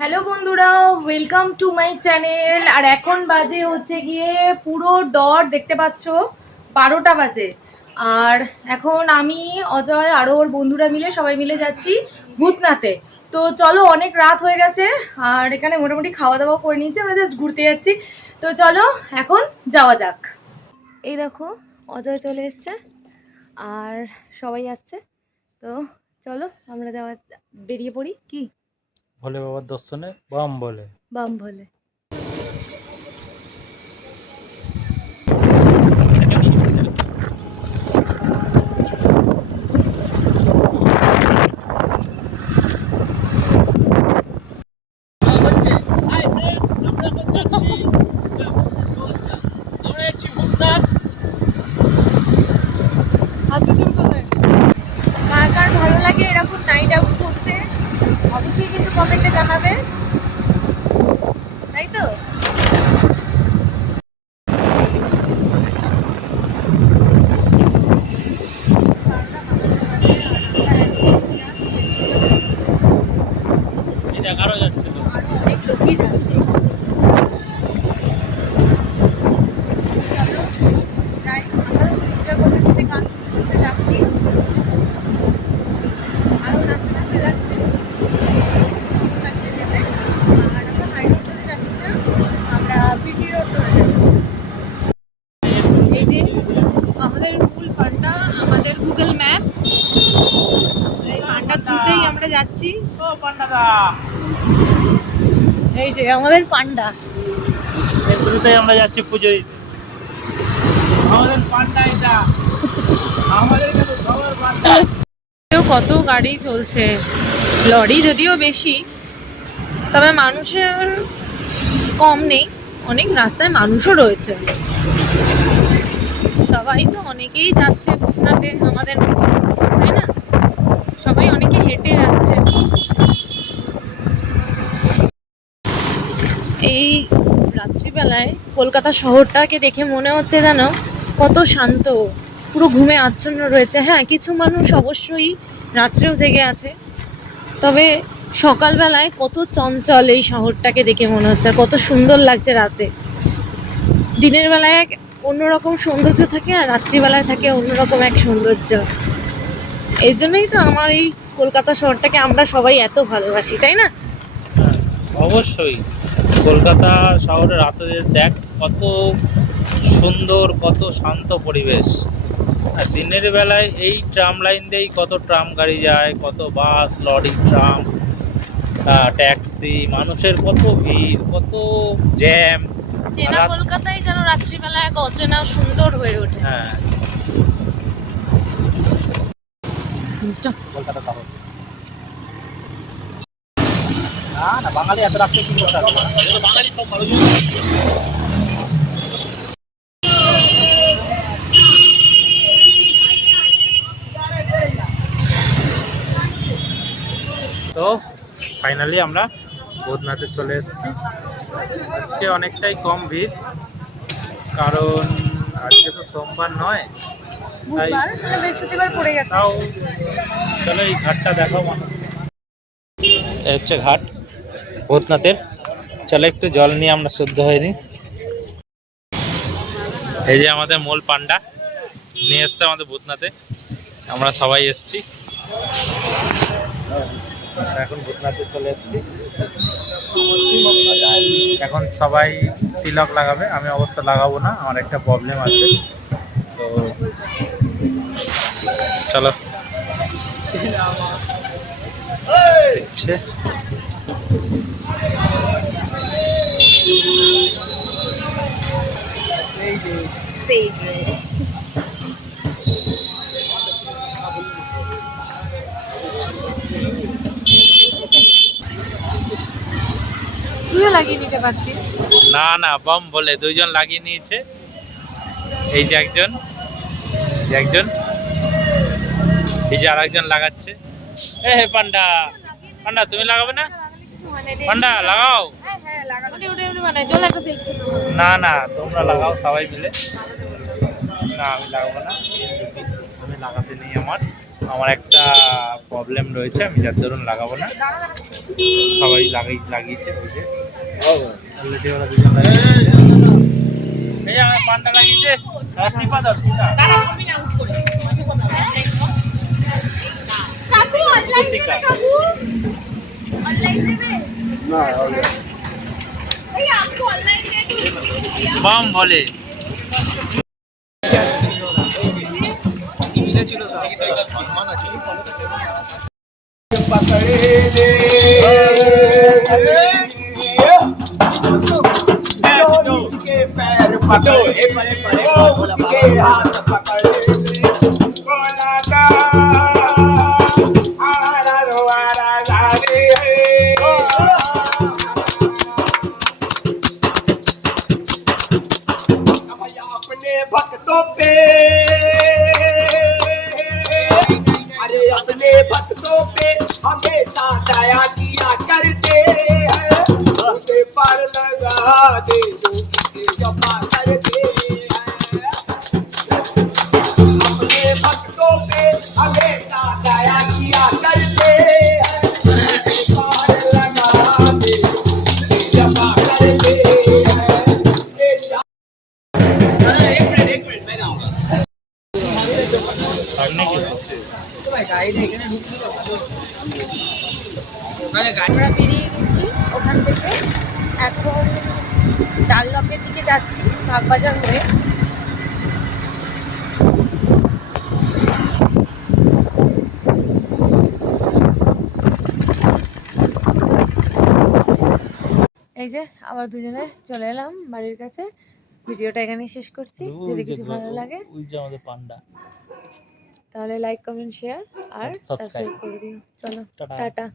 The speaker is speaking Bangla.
হ্যালো বন্ধুরা, ওয়েলকাম টু মাই চ্যানেল। আর এখন বাজে হচ্ছে গিয়ে পুরো ডট দেখতে পাচ্ছ 12টা বাজে। আর এখন আমি অজয় আরও ওর বন্ধুরা মিলে সবাই মিলে যাচ্ছি ভূতনাথে। তো চলো, অনেক রাত হয়ে গেছে আর এখানে মোটামুটি খাওয়া দাওয়া করে নিয়েছি, আমরা জাস্ট ঘুরতে যাচ্ছি। তো চলো এখন যাওয়া যাক। এই দেখো অজয় চলে এসছে আর সবাই আসছে। তো চলো আমরা বেরিয়ে পড়ি। কি ভোলে বাবার দর্শনে বাম বলে বাম ভোলে। কার কার ভালো লাগে এরকম নাইট আউট করতে অবশ্যই কিন্তু কমেন্টে জানাবে, তাই তো? অনেক লোকই যাচ্ছে। যাই, আমরা এনজয় করতে করতে গান শুনতে শুনতে যাচ্ছি, আরও নাচতে নাচতে যাচ্ছি, নাচতে যেতে। আর আমরা হাই রোড ধরে যাচ্ছি না, আমরা পিটি রোড ধরে যাচ্ছি। এই যে আমাদের মূল পান্ডা, আমাদের গুগল ম্যাপ, এই পান্ডা থ্রুতেই আমরা যাচ্ছি। ও পান্ডাদা, এই যে আমাদের পান্ডা, এর থ্রুতেই আমরা যাচ্ছি পুজো দিতে। আমাদের পান্ডা এটা, আমাদের কাছে সবার পান্ডা। কত গাড়ি চলছে, লরি যদিও বেশি, তবে মানুষের কম নেই, অনেক রাস্তায় মানুষও রয়েছে। সবাই তো অনেকেই যাচ্ছে ভূতনাথে আমাদের মতো, তাই না? সবাই অনেকে হেঁটে যাচ্ছে। এই রাত্রিবেলায় কলকাতা শহরটাকে দেখে মনে হচ্ছে যেন কত শান্ত, পুরো ঘুমে আচ্ছন্ন রয়েছে। হ্যাঁ, কিছু মানুষ অবশ্যই রাত্রেও জেগে আছে, তবে সকালবেলায় কত চঞ্চল এই শহরটাকে দেখে মনে হচ্ছে, কত সুন্দর লাগছে রাতে। দিনের বেলায় এক অন্যরকম সৌন্দর্য থাকে আর রাত্রিবেলায় থাকে অন্যরকম এক সৌন্দর্য। এই জন্যই তো আমার এই কলকাতা শহরটাকে আমরা সবাই এত ভালোবাসি, তাই না? অবশ্যই কলকাতা শহরে রাতে দেখ কত সুন্দর, কত শান্ত পরিবেশ। আর দিনের বেলায় এই ট্রাম লাইন দিয়েই কত ট্রাম গাড়ি যায়, কত বাস, লরি, ট্রাম, ট্যাক্সি, মানুষের কত ভিড়, কত জ্যাম। চেনা কলকাতায় যেন রাত্রিবেলা এক অচেনা সুন্দর হয়ে ওঠে। হ্যাঁ, কলকাতা শহর না বাঙালি এত রাত্রে কি করতে পারবে? বাঙালি সব ভালো। তো ফাইনালি আমরা ভূতনাথে চলে এসেছি। আজকে অনেকটাই কম ভিড়, কারণ আজকে তো সোমবার নয়, তাই বৃহস্পতিবার পড়ে গেছে। তাও চলো এই ঘাটটা দেখাও মানুষকে। এই হচ্ছে ঘাট ভূতনাথের। চলো একটু জল নিয়ে আমরা শুদ্ধ হয়ে নিই। এই যে আমাদের মূল পান্ডা নিয়ে এসছে আমাদের ভূতনাথে, আমরা সবাই এসছি। এখন ভূতনাথে চলে এসছি, এখন সবাই তিলক লাগাবে। আমি অবশ্য লাগাবো না, আমার একটা প্রবলেম আছে। তো চলো দেখছে তুইও লাগিয়ে নিতে পারতিস। না না, বম বলে দুইজন লাগিয়ে নিয়েছে। এই যে একজন, এই যে আরেকজন লাগাচ্ছে। এ হে পান্ডা, পান্ডা তুমি লাগাবে না? পান্ডা লাগাও। না না, তোমরা লাগাও সবাই মিলে। না আমি লাগাবো না, আমি লাগাতে নেই। আমার একটা প্রবলেম রয়েছে, আমি যার ধরুন লাগাবো না। সবাই লাগিয়েছে ওই যে অলরেডি ওরা দুজন লাগিয়েছে। এই যে আমার পানটা লাগিয়েছে রশনি পাদর বাম বলে अपने भक्तों पे, अरे अपने भक्तों पे हमेशा दया किया करते हैं, उसे पर लगा दे जो इसे जमा करते हैं। अपने भक्तों पे हमेशा दया किया करते हैं, उसे पर लगा दे जो इसे जमा करते हैं। সামনে কি আমরা বেরিয়ে গেছি ওখান থেকে, এখন ডাললকের দিকে যাচ্ছি বাগবাজার হয়ে। এই যে আবার দুজনে চলে এলাম বাড়ির কাছে। ভিডিওটা এখানেই শেষ করছি। যদি কিছু ভালো লাগে ওই যে আমাদের পান্ডা, তাহলে লাইক কমেন্ট শেয়ার আর সাবস্ক্রাইব করে দিও। চলো টাটা। টাটা।